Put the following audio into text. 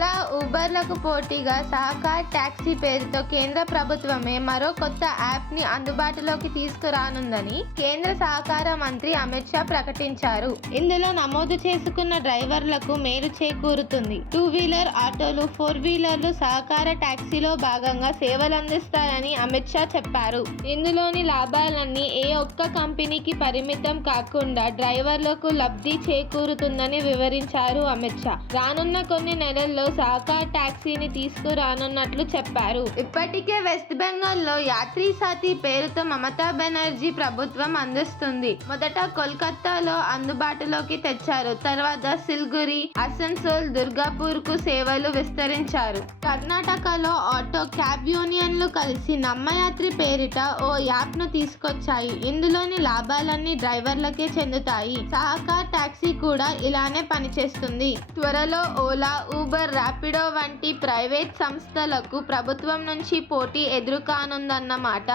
ఓలా, ఊబర్లకు పోటీగా సహకార్ టాక్సీ పేరుతో కేంద్ర ప్రభుత్వమే మరో కొత్త యాప్ని అందుబాటులోకి తీసుకురానుందని కేంద్ర సహకార మంత్రి అమిత్ షా ప్రకటించారు. ఇందులో నమోదు చేసుకున్న డ్రైవర్లకు మేలు చేకూరుతుంది. 2 వీలర్ ఆటోలు, 4 వీలర్లు సహకార టాక్సీలో భాగంగా సేవలందిస్తాయని అమిత్ షా చెప్పారు. ఇందులోని లాభాలన్నీ ఏ ఒక్క కంపెనీకి పరిమితం కాకుండా డ్రైవర్లకు లబ్ధి చేకూరుతుందని వివరించారు అమిత్ షా. రానున్న కొన్ని నెలల్లో సహకార్ టాక్సీని తీసుకురానున్నట్లు చెప్పారు. ఇప్పటికే వెస్ట్ బెంగాల్లో యాత్రీ సాథీ పేరుతో మమతా బెనర్జీ ప్రభుత్వం అందిస్తుంది. మొదట కోల్కతాలో అందుబాటులోకి తెచ్చారు. తర్వాత సిల్గురి, అసన్సోల్, దుర్గాపూర్ కు సేవలు విస్తరించారు. కర్ణాటకలో ఆటో, క్యాబ్ యూనియన్లు కలిసి నమ్మయాత్రి పేరిట ఓ యాప్ ను తీసుకొచ్చాయి. ఇందులోని లాభాలన్నీ డ్రైవర్లకే చెందుతాయి. సహకార్ టాక్సీ కూడా ఇలానే పనిచేస్తుంది. త్వరలో ఓలా, ఊబర్, ర్యాపిడో వంటి ప్రైవేట్ సంస్థలకు ప్రభుత్వం నుంచి పోటీ ఎదురుకానుందన్నమాట.